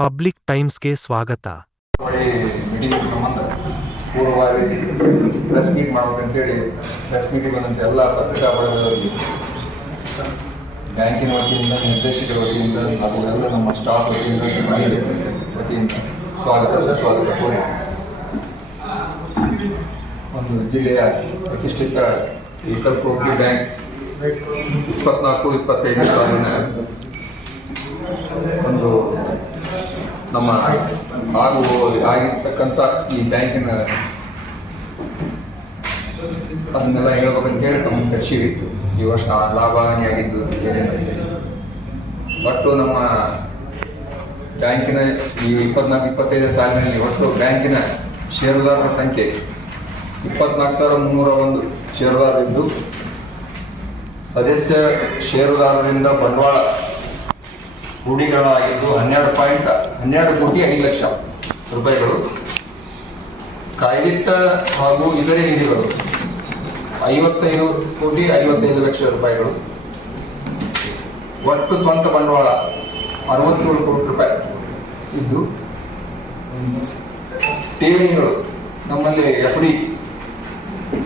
Public ಟೈಮ್ಸ್ಗೆ ಸ್ವಾಗತ. Meeting ಸಂಬಂಧ ಪೂರ್ವವಾಗಿ press meet ಮಾಡ್ಬೇಕಂತೇಳಿ press meeting ಬಂದಂತೆ ಎಲ್ಲ ಪತ್ರಿಕಾ ಬಳಗದವರಿಗೆ ಬ್ಯಾಂಕಿನ ವತಿಯಿಂದ, ನಿರ್ದೇಶಕರ ವತಿಯಿಂದ ಹಾಗೂ ಎಲ್ಲ ನಮ್ಮ ಸ್ಟಾಫ್ ವತಿಯಿಂದ ಸ್ವಾಗತ ಕೋರಿ ಒಂದು ಜಿಲ್ಲೆಯ ಪ್ರತಿಷ್ಠಿತ ಏಕಲ್ ಕೋಟಿ ಬ್ಯಾಂಕ್ 24-25 ಸಾಲಿನ ಒಂದು ನಮ್ಮ ಆಗಿರ್ತಕ್ಕಂಥ ಈ ಬ್ಯಾಂಕಿನ ಅದನ್ನೆಲ್ಲ ಹೇಳ್ಬೇಕಂತೇಳಿ ನಮಗೆ ಕರ್ಸಿವಿತ್ತು. ಈ ವರ್ಷ ಲಾಭ ಹಾನಿಯಾಗಿದ್ದು ಒಟ್ಟು ನಮ್ಮ ಬ್ಯಾಂಕಿನ ಈ 24-25 ಸಾಲಿನಲ್ಲಿ ಒಟ್ಟು ಬ್ಯಾಂಕಿನ ಷೇರುದಾರರ ಸಂಖ್ಯೆ 24,301 ಷೇರುದಾರರಿದ್ದು, ಸದಸ್ಯ ಷೇರುದಾರರಿಂದ ಬಂಡವಾಳ ಹೂಡಿಕೆಗಳಾಗಿದ್ದು 12 ಕೋಟಿ 5 ಲಕ್ಷ ರೂಪಾಯಿಗಳು. ಕಾಯ್ದಿಟ್ಟ ಹಾಗೂ ಇತರೆ ನಿಧಿಗಳು 55 ಕೋಟಿ 55 ಲಕ್ಷ ರೂಪಾಯಿಗಳು. ಒಟ್ಟು ಸ್ವಂತ ಬಂಡವಾಳ 67 ಕೋಟಿ ರೂಪಾಯಿ ಇದ್ದು, ಠೇವಣಿಗಳು ನಮ್ಮಲ್ಲಿ FD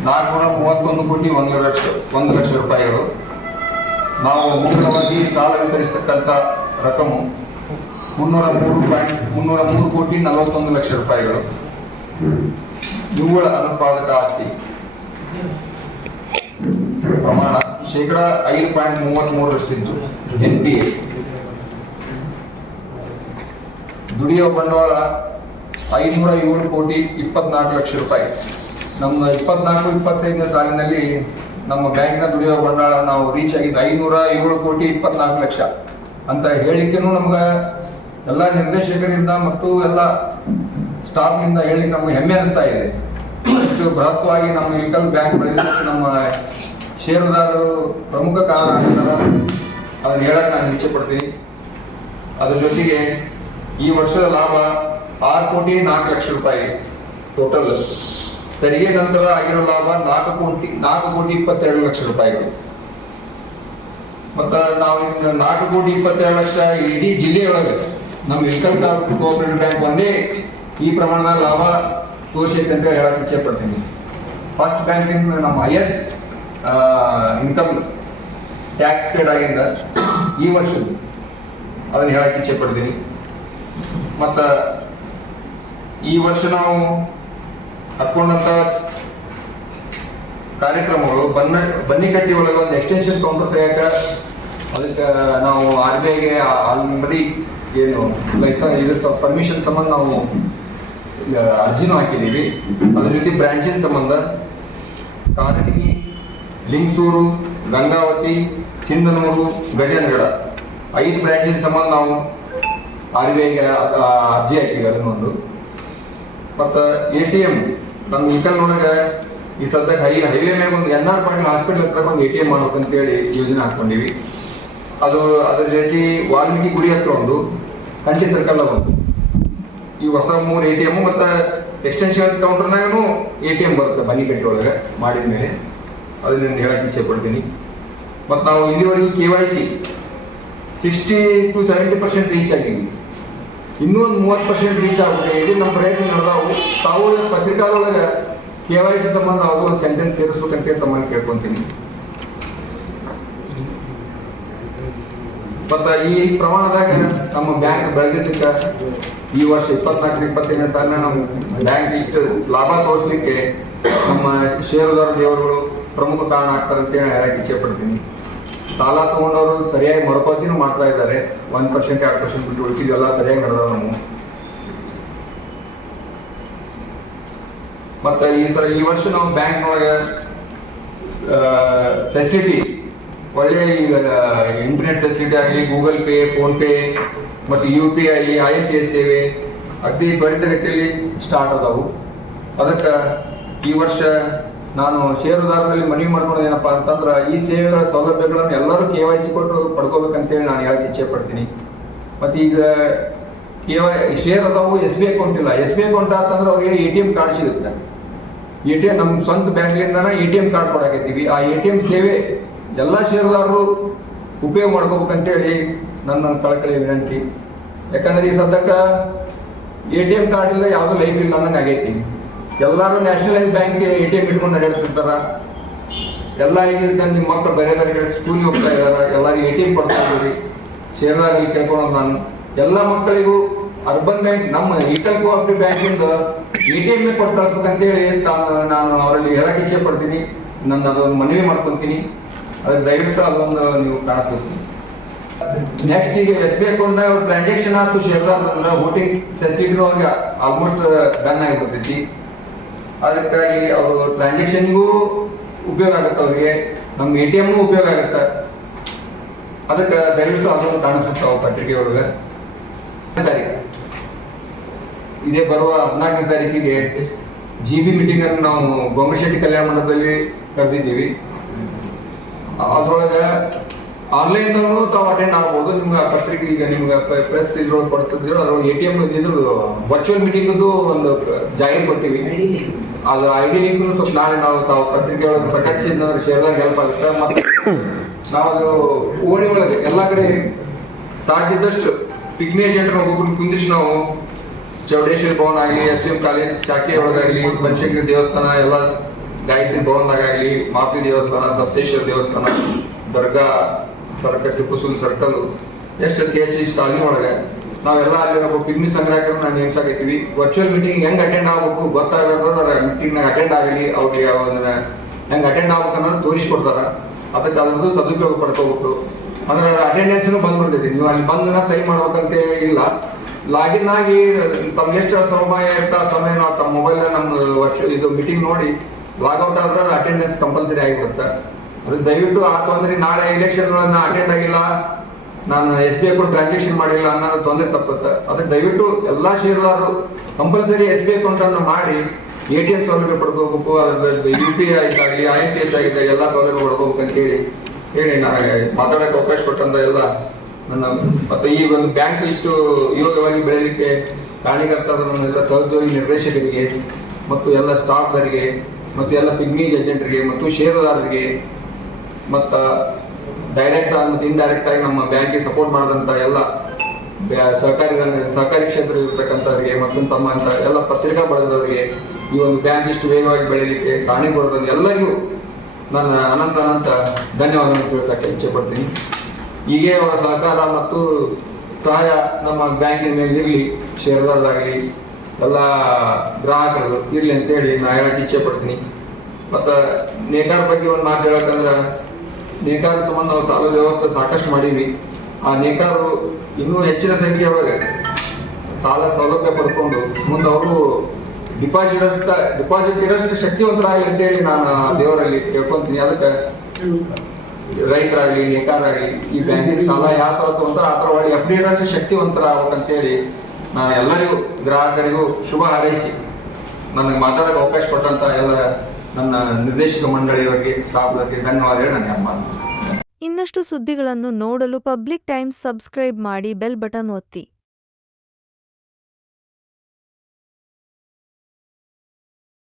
431 ಕೋಟಿ 1 ಲಕ್ಷ ರೂಪಾಯಿಗಳು. ನಾವು ಮೂಲವಾಗಿ ಸಾಲ ವಿತರಿಸತಕ್ಕಂಥ ರಕಮು 303 ಕೋಟಿ 41 ಲಕ್ಷ ರೂಪಾಯಿಗಳು. ನಿವ್ವಳ ಅನುತ್ಪಾದಕ ಆಸ್ತಿ ಪ್ರಮಾಣ 5.33% NPA. ದುಡಿಯುವ ಬಂಡವಾಳ 507 ಕೋಟಿ 24 ಲಕ್ಷ ರೂಪಾಯಿ. ನಮ್ಮ 24-25 ಸಾಲಿನಲ್ಲಿ ನಮ್ಮ ಬ್ಯಾಂಕ್ನ ದುಡಿಯುವ ಬಂಡವಾಳ ನಾವು ರೀಚ್ ಆಗಿದ್ದು 507 ಕೋಟಿ 24 ಲಕ್ಷ ಅಂತ ಹೇಳಿಕೆನೂ ನಮ್ಗೆ ಎಲ್ಲ ನಿರ್ದೇಶಕರಿಂದ ಮತ್ತು ಎಲ್ಲ ಸ್ಟಾಫ್ನಿಂದ ಹೇಳಿ ನಮ್ಗೆ ಹೆಮ್ಮೆ ಅನಿಸ್ತಾ ಇದೆ. ಇಷ್ಟು ಬೃಹತ್ವಾಗಿ ನಮ್ಮ ಏಕಲ್ ಬ್ಯಾಂಕ್ ಬೆಳೆದಕ್ಕೆ ನಮ್ಮ ಷೇರುದಾರರು ಪ್ರಮುಖ ಕಾರಣ ಆಗಿದ್ದಾರೆ. ಅದನ್ನು ಹೇಳಕ್ಕೆ ನಾನು ಇಚ್ಛೆ ಪಡ್ತೀನಿ. ಅದ್ರ ಜೊತೆಗೆ ಈ ವರ್ಷದ ಲಾಭ 6 ಕೋಟಿ 4 ಲಕ್ಷ ರೂಪಾಯಿ ಟೋಟಲ್. ತೆರಿಗೆ ನಂತರ ಆಗಿರೋ ಲಾಭ 4 ಕೋಟಿ 22 ಲಕ್ಷ ರೂಪಾಯಿಗಳು. ಮತ್ತು ನಾವು 4 ಕೋಟಿ 22 ಲಕ್ಷ ಇಡೀ ಜಿಲ್ಲೆಯೊಳಗೆ ನಮ್ಮ ಏಕಲ್ ಕೋಆಪರೇಟಿವ್ ಬ್ಯಾಂಕ್ ಒಂದೇ ಈ ಪ್ರಮಾಣದ ಲಾಭ ತೋರಿಸೈತೆ ಅಂತ ಹೇಳಕ್ಕೆ ಇಚ್ಛೆ ಪಡ್ತೀನಿ. ಫಸ್ಟ್ ಬ್ಯಾಂಕಿನ ನಮ್ಮ ಹೈಯೆಸ್ಟ್ ಇನ್ಕಮ್ ಟ್ಯಾಕ್ಸ್ ಪೇಡ್ ಆಗಿಂದ ಈ ವರ್ಷದ್ದು ಅದನ್ನು ಹೇಳಕ್ಕೆ ಇಚ್ಛೆ ಪಡ್ತೀನಿ. ಮತ್ತು ಈ ವರ್ಷ ನಾವು ಹಾಕೊಂಡಂತ ಕಾರ್ಯಕ್ರಮಗಳು ಬನ್ನಿಕಟ್ಟಿ ಒಳಗೆ ಒಂದು ಎಕ್ಸ್ಟೆನ್ಷನ್ ಕೌಂಟರ್ ತೆಗೆಯಕ್ಕೆ ಅದಕ್ಕೆ ನಾವು RBIಗೆ ಆಲ್ರೆಡಿ ಏನು ಲೈಸೆನ್ಸ್ ಇದು ಪರ್ಮಿಷನ್ ಸಂಬಂಧ ನಾವು ಅರ್ಜಿನೂ ಹಾಕಿದ್ದೀವಿ. ಅದ್ರ ಜೊತೆ ಬ್ರಾಂಚಿನ ಸಂಬಂಧ ಕಾರಟಗಿ, ಲಿಂಗಸೂರು, ಗಂಗಾವತಿ, ಸಿಂಧನೂರು, ಗಜೇಂದ್ರಗಡ 5 ಬ್ರಾಂಚಿನ ಸಂಬಂಧ ನಾವು RBIಗೆ ಅರ್ಜಿ ಹಾಕಿವಿ. ಅದನ್ನೊಂದು ಮತ್ತು ATM ನಮ್ಮ ಏಕಲ್ನೊಳಗೆ ಈ ಸದ್ಯಕ್ಕೆ ಹೈವೇ ಮೇಲೆ ಒಂದು NR ಪಾಟೀಲ್ ಹಾಸ್ಪಿಟಲ್ ಹತ್ರ ಒಂದು ATM ಮಾಡ್ಬೇಕಂತೇಳಿ ಯೋಜನೆ ಹಾಕೊಂಡಿವಿ. ಅದ್ರ ಜೊತೆ ವಾಲ್ಮೀಕಿ ಗುಡಿ ಹತ್ರ ಒಂದು, ಕಂಟಿ ಸರ್ಕಲ್ ಒಂದು, ಈ ಹೊಸ 3 ATM ಮತ್ತು ಎಕ್ಸ್ಟೆನ್ಷನ್ ಕೌಂಟರ್ನಾಗೂ ATM ಬರುತ್ತೆ ಬನ್ನಿಕಟ್ಟಿ ಒಳಗೆ ಮಾಡಿದ ಮೇಲೆ. ಅದನ್ನ ಹೇಳಕ್ಕೆ ಇಚ್ಛೆ ಪಡ್ತೀನಿ. ಮತ್ತು ನಾವು ಇಲ್ಲಿವರೆಗೆ KYC 60-70% ರೀಚ್ ಆಗಿವಿ. ಇನ್ನೂ ಒಂದು 30% ರೀಚ್ ಆಗುತ್ತೆ. ಇದು ನಮ್ಮ ಪ್ರಯತ್ನ ನಡೆದಾವು. ತಾವು ಪತ್ರಿಕಾದೊಳಗೆ KYC ಸಂಬಂಧ ಅದು ಒಂದು ಸೆಂಟೆನ್ಸ್ ಸೇರಿಸ್ಬೇಕಂತ ತಮ್ಮಲ್ಲಿ ಕೇಳ್ಕೊಂತೀನಿ. ಮತ್ತು ಈ ಪ್ರಮಾಣದಾಗ ನಮ್ಮ ಬ್ಯಾಂಕ್ ಬೆಳೆದಿದ್ದಕ್ಕೆ ಈ ವರ್ಷ 24-25 ಸಾಲಿನ ನಮ್ಮ ಬ್ಯಾಂಕ್ ಇಷ್ಟು ಲಾಭ ತೋರಿಸ್ಲಿಕ್ಕೆ ನಮ್ಮ ಷೇರುದಾರ ದೇವರುಗಳು ಪ್ರಮುಖ ಕಾರಣ ಆಗ್ತಾರೆ ಅಂತ ಹೇಳಕ್ಕೆ ಇಚ್ಛೆ ಪಡ್ತೀನಿ. ಸಾಲ ತಗೊಂಡವರು ಸರಿಯಾಗಿ ಮರುಪಾವತಿನೂ ಮಾಡ್ತಾ ಇದ್ದಾರೆ. 1% 2% ಬಿಟ್ಟು ಉಳಿಸಿದೆಲ್ಲ ಸರಿಯಾಗಿ ನಡೆದಾವ ನಾವು. ಮತ್ತು ಈ ವರ್ಷ ನಾವು ಬ್ಯಾಂಕ್ನೊಳಗೆ ಫೆಸಿಲಿಟಿ ಒಳ್ಳೆಯ ಈಗ ಇಂಟರ್ನೆಟ್ ಫೆಸಿಲಿಟಿ ಆಗಲಿ, ಗೂಗಲ್ ಪೇ, ಫೋನ್ಪೇ ಮತ್ತು UPI, IMPS ಸೇವೆ ಅತಿ ತ್ವರಿತಗತಿಯಲ್ಲಿ ಸ್ಟಾರ್ಟ್ ಆದವು. ಅದಕ್ಕೆ ಈ ವರ್ಷ ನಾನು ಷೇರುದಾರರಲ್ಲಿ ಮನವಿ ಮಾಡ್ಕೊಳ್ಳೋದೇನಪ್ಪ ಅಂತಂದ್ರೆ ಈ ಸೇವೆಗಳ ಸೌಲಭ್ಯಗಳನ್ನು ಎಲ್ಲರೂ KYC ಕೊಟ್ಟು ಪಡ್ಕೋಬೇಕಂತೇಳಿ ನಾನು ಹೇಳಕ್ಕೆ ಇಚ್ಛೆ ಪಡ್ತೀನಿ. ಮತ್ತು ಈಗ ಶೇರ್ ಅದಾವು, SBI ಅಕೌಂಟ್ ಇಲ್ಲ. SBI ಅಕೌಂಟ್ ಆತಂದ್ರೆ ಅವ್ರಿಗೆ ATM ಕಾರ್ಡ್ ಸಿಗುತ್ತೆ. ATM ನಮ್ಮ ಸ್ವಂತ ಬ್ಯಾಂಕ್ಲಿಂದನೇ ATM ಕಾರ್ಡ್ ಕೊಡಾಕತ್ತೀವಿ. ಆ ATM ಸೇವೆ ಎಲ್ಲ ಷೇರುದಾರರು ಉಪಯೋಗ ಮಾಡ್ಕೋಬೇಕಂತೇಳಿ ನನ್ನ ಕಳಕಳಿ ವಿನಂತಿ. ಯಾಕಂದ್ರೆ ಈ ಸದ್ಯಕ್ಕೆ ATM ಕಾರ್ಡ್ ಇಲ್ಲ ಯಾವುದೂ ಲೈಫ್ ಇಲ್ಲ ಅನ್ನಂಗೆ ಆಗೈತಿ. ಎಲ್ಲರೂ ನ್ಯಾಷನಲೈಸ್ ಬ್ಯಾಂಕ್ ATM ಇಟ್ಕೊಂಡು ನಡೆಯುತ್ತಿರ್ತಾರ. ಎಲ್ಲ ಈಗ ನಿಮ್ಮ ಮಕ್ಕಳು ಬೇರೆ ಬೇರೆ ಕಡೆ ಸ್ಕೂಲಿಗೆ ಹೋಗ್ತಾ ಇದ್ದಾರೆ, ಎಲ್ಲರಿಗೂ ATM ಕೊಡ್ತಾ ಇದ್ದೀವಿ. ಶೇರ್ದಾರಲ್ಲಿ ಕೇಳ್ಕೊಳ್ಳೋದು ನಾನು ಎಲ್ಲ ಮಕ್ಕಳಿಗೂ ಅರ್ಬನ್ ಬ್ಯಾಂಕ್ ನಮ್ಮ ಈಕಲ್ ಕೋಆಪರೇಟಿವ್ ಬ್ಯಾಂಕಿಂದ ATM ಕೊಟ್ಟಾಕಂತೇಳಿ ನಾನು ಅವರಲ್ಲಿ ಹೇಳಕ್ಕೆ ಇಚ್ಛೆ ಪಡ್ತೀನಿ. ನನ್ನ ಅದೊಂದು ಮನವಿ ಮಾಡ್ಕೊತೀನಿ. ಅದಕ್ಕೆ ದಯವಿಟ್ಟು ಅದೊಂದು ನೀವು ಕಾಣಿಸ್ಕೊತೀನಿ. ನೆಕ್ಸ್ಟ್ ಈಗ SBI ಅಕೌಂಟ್ನಾಗ ಟ್ರಾನ್ಸಾಕ್ಷನ್ ಆಯ್ತು ಶೇರ್ದಾರ ವೋಟಿಂಗ್ ಫೆಸಿಲಿಟಿನೂ ಅವ್ರಿಗೆ ಆಲ್ಮೋಸ್ಟ್ ಡನ್ ಆಗಿಬಿಡ್ತೈತಿ. ಅದಕ್ಕಾಗಿ ಅವರು ಟ್ರಾನ್ಸಾಕ್ಷನ್ಗೂ ಉಪಯೋಗ ಆಗುತ್ತೆ, ಅವ್ರಿಗೆ ನಮ್ಮ ATMನೂ ಉಪಯೋಗ ಆಗುತ್ತೆ. ಅದಕ್ಕೆ ದಯವಿಟ್ಟು ಅದನ್ನು ಕಾಣಿಸ್ತಾವೆ ಪತ್ರಿಕೆ ಒಳಗೆ. ಇದೇ ಬರುವ 14ನೇ ತಾರೀಕಿಗೆ GB ಮೀಟಿಂಗ್ ಅನ್ನು ನಾವು ಗೋಮಶೆಟ್ಟಿ ಕಲ್ಯಾಣ ಮಂಡಪದಲ್ಲಿ ಕರೆದಿದ್ದೀವಿ. ಅದ್ರೊಳಗೆ ಆನ್ಲೈನ್ ತಾವು ಅಟೆಂಡ್ ಆಗ್ಬೋದು. ನಿಮ್ಗೆ ಆ ಪತ್ರಿಕೆ ಈಗ ನಿಮ್ಗೆ ಪ್ರೆಸ್ ಇದ್ರೊಳಗೆ ಕೊಡ್ತಿದ್ರು, ಅದ್ರೊಳಗೆ ATM ಇದ್ರ ವರ್ಚುವಲ್ ಮೀಟಿಂಗ್ದು ಒಂದು ಜಾಹೀರು ಕೊಡ್ತೀವಿ. ಅದು ID ಲಿಂಕ್ನು ಸ್ವಲ್ಪ ನಾಳೆ ನಾವು ತಾವು ಪತ್ರಿಕೆ ಒಳಗೆ ಪ್ರಕಟಿಸಿದ್ರೆ ಶೇರ್ದಾಗ ಹೆಲ್ಪ್ ಆಗುತ್ತೆ. ಮತ್ತು ನಾವು ಅದು ಓಣಿ ಒಳಗೆ ಎಲ್ಲ ಕಡೆ ಸಾಧ್ಯದಷ್ಟು ಪಿಗ್ಮಿ ಏಜೆಂಟ್ ಒಬ್ಬೊಬ್ಬರು ಕುಂದಿಸಿ ನಾವು ಚೌಡೇಶ್ವರಿ ಭವನ ಆಗಲಿ, SVM ಕಾಲೇಜ್ ಶಾಖೆ ಒಳಗಾಗಲಿ, ಬನಶಂಕರಿ ದೇವಸ್ಥಾನ, ಎಲ್ಲ ಗಾಯತ್ರಿ ಭವನದಾಗಲಿ, ಮಾರುತಿ ದೇವಸ್ಥಾನ, ಸಪ್ತೇಶ್ವರ ದೇವಸ್ಥಾನ, ದರ್ಗಾ ಟಿಪ್ಪು ಸುಲ್ತಾನ್ ಸರ್ಕಲ್, ಎಷ್ಟು KH ಕಾಲನಿ ಒಳಗೆ ನಾವೆಲ್ಲ ಅಲ್ಲಿ ಒಬ್ಬ ಪಿಗ್ಮಿ ಸಂಗ್ರಾಹಕರನ್ನ ನೇಮಿಸಾಕೈತೀವಿ. ವರ್ಚುವಲ್ ಮೀಟಿಂಗ್ ಹೆಂಗೆ ಅಟೆಂಡ್ ಆಗ್ಬೇಕು ಗೊತ್ತಾಗಲ್ಲ, ಮೀಟಿಂಗ್ನಾಗ ಅಟೆಂಡ್ ಆಗಲಿ, ಅವ್ರಿಗೆ ಹೆಂಗೆ ಅಟೆಂಡ್ ಆಗ್ಬೇಕು ಅನ್ನೋದು ತೋರಿಸ್ಕೊಡ್ತಾರ. ಅದಕ್ಕೆ ಅದ್ರದ್ದು ಸದುಪಯೋಗ ಪಡ್ಕೋಬೇಕು. ಅಂದ್ರೆ ಅಟೆಂಡೆನ್ಸ್ನು ಬಂದ್ಬಿಡ್ತೈತಿ. ನೀವು ಅಲ್ಲಿ ಬಂದನ್ನ ಸಹಿ ಮಾಡ್ಬೇಕಂತ ಇಲ್ಲ, ಲಾಗಿನ್ ಆಗಿ ತಮ್ಗೆ ಎಷ್ಟು ಸಮಯ ಇರ್ತಾ ಸಮಯ ನಾವು ತಮ್ಮ ಮೊಬೈಲ್ ನಮ್ಮ ಇದು ಮೀಟಿಂಗ್ ನೋಡಿ ಲಾಗೌಟ್ ಆದ್ರೆ ಅಟೆಂಡೆನ್ಸ್ ಕಂಪಲ್ಸರಿ ಆಗಿಬಿಡುತ್ತೆ. ಅದಕ್ಕೆ ದಯವಿಟ್ಟು ಆತು ಅಂದ್ರೆ ನಾಳೆ ಎಲೆಕ್ಷನ್ ಅಟೆಂಡ್ ಆಗಿಲ್ಲ, ನಾನು SBI ಅಕೌಂಟ್ ಟ್ರಾನ್ಸಾಕ್ಷನ್ ಮಾಡಿಲ್ಲ ಅನ್ನೋದು ತೊಂದರೆ ತಪ್ಪುತ್ತೆ. ಅದಕ್ಕೆ ದಯವಿಟ್ಟು ಎಲ್ಲ ಷೇರುದಾರರು ಕಂಪಲ್ಸರಿ SBI ಅಕೌಂಟನ್ನು ಮಾಡಿ ATM ಸೌಲಭ್ಯ ಪಡ್ಕೋಬೇಕು. ಅದ್ರದ್ದು UPI ಆಗಿ IMPS ಆಗಿದ್ದಾಗ ಎಲ್ಲ ಸೌಲಭ್ಯ ಪಡ್ಕೋಬೇಕು ಅಂತೇಳಿ ನನಗೆ ಮಾತಾಡೋಕ್ಕೆ ಅವಕಾಶ ಕೊಟ್ಟಂತ ಎಲ್ಲ ನನ್ನ ಮತ್ತು ಈ ಒಂದು ಬ್ಯಾಂಕ್ ಇಷ್ಟು ಯೋಗವಾಗಿ ಬೆಳೆಯಲಿಕ್ಕೆ ಕಾರಣೀಕರ್ತಾದ ನನ್ನೆಲ್ಲ ಸಹೋದ್ಯೋಗಿ ನಿರ್ದೇಶಕರಿಗೆ ಮತ್ತು ಎಲ್ಲ ಸ್ಟಾಫ್ಗಳಿಗೆ ಮತ್ತು ಎಲ್ಲ ಪಿಗ್ಮಿ ಏಜೆಂಟ್ರಿಗೆ ಮತ್ತು ಷೇರುದಾರರಿಗೆ ಮತ್ತು ಡೈರೆಕ್ಟ್ ಮತ್ತು ಇಂಡೈರೆಕ್ಟ್ ಆಗಿ ನಮ್ಮ ಬ್ಯಾಂಕಿಗೆ ಸಪೋರ್ಟ್ ಮಾಡಿದಂಥ ಎಲ್ಲ ಸಹಕಾರಿ ಕ್ಷೇತ್ರ ಇರತಕ್ಕಂಥವ್ರಿಗೆ ಮತ್ತು ತಮ್ಮ ಅಂತ ಎಲ್ಲ ಪತ್ರಿಕಾ ಬಳಗದವರಿಗೆ ಈ ಒಂದು ಬ್ಯಾಂಕ್ ಇಷ್ಟು ವೇಗವಾಗಿ ಬೆಳೆಯಲಿಕ್ಕೆ ಕಾರಣೀಕರ್ತದೆ ಎಲ್ಲರಿಗೂ ನನ್ನ ಅನಂತ ಧನ್ಯವಾದವನ್ನು ತಿಳಿಸೋಕ್ಕೆ ಇಚ್ಛೆ ಪಡ್ತೀನಿ. ಹೀಗೆ ಅವರ ಸಹಕಾರ ಮತ್ತು ಸಹಾಯ ನಮ್ಮ ಬ್ಯಾಂಕಿನ ಮೇಲೆ ಇರಲಿ, ಷೇರುದಾರರಾಗಲಿ ಎಲ್ಲ ಗ್ರಾಹಕರು ಇರಲಿ ಅಂತೇಳಿ ನಾನು ಹೇಳಕ್ಕೆ ಇಚ್ಛೆ ಪಡ್ತೀನಿ. ಮತ್ತು ನೇಕಾರ ಬಗ್ಗೆ ಒಂದು ಮಾತು ಹೇಳಕ್ಕಂದ್ರೆ, ನೇಕಾರ ಸಂಬಂಧ ನಾವು ಸಾಲ ವ್ಯವಸ್ಥೆ ಸಾಕಷ್ಟು ಮಾಡೀವಿ. ಆ ನೇಕಾರರು ಇನ್ನೂ ಹೆಚ್ಚಿನ ಸಂಖ್ಯೆ ಒಳಗೆ ಸಾಲ ಸೌಲಭ್ಯ ಪಡ್ಕೊಂಡು ಮುಂದೆ ಅವರು ಡಿಪಾಸಿಟ್ ಇರೋಷ್ಟು ಶಕ್ತಿವಂತರಾಗಲಿ ಅಂತೇಳಿ ನಾನು ದೇವರಲ್ಲಿ ಕೇಳ್ಕೊಂತೀನಿ. ಅದಕ್ಕೆ ರೈತರಾಗಲಿ, ನೇಕಾರಾಗಲಿ ಈ ಬ್ಯಾಂಕಿನ ಸಾಲ ಯಾವ ಥರ ತಗೊಂತಾರೆ ಆ ಥರ ಒಳ್ಳೆ FD ಇರೋಷ್ಟು ಶಕ್ತಿವಂತರಾಗಬೇಕಂತೇಳಿ ನಾನು ಎಲ್ಲರಿಗೂ ಗ್ರಾಹಕರಿಗೂ ಶುಭ ಹಾರೈಸಿ ನನಗೆ ಮಾತಾಡೋಕೆ ಅವಕಾಶ ಕೊಟ್ಟಂತ ಎಲ್ಲ ನನ್ನ ನಿರ್ದೇಶಕ ಮಂಡಳಿಯವರಿಗೆ, ಸ್ಟಾಫ್ಗಳಿಗೆ ಧನ್ಯವಾದ ಹೇಳಿ ನನಗೆ ಮಾತು. ಇನ್ನಷ್ಟು ಸುದ್ದಿಗಳನ್ನು ನೋಡಲು ಪಬ್ಲಿಕ್ ಟೈಮ್ಸ್ ಸಬ್ಸ್ಕ್ರೈಬ್ ಮಾಡಿ, ಬೆಲ್ ಬಟನ್ ಒತ್ತಿ.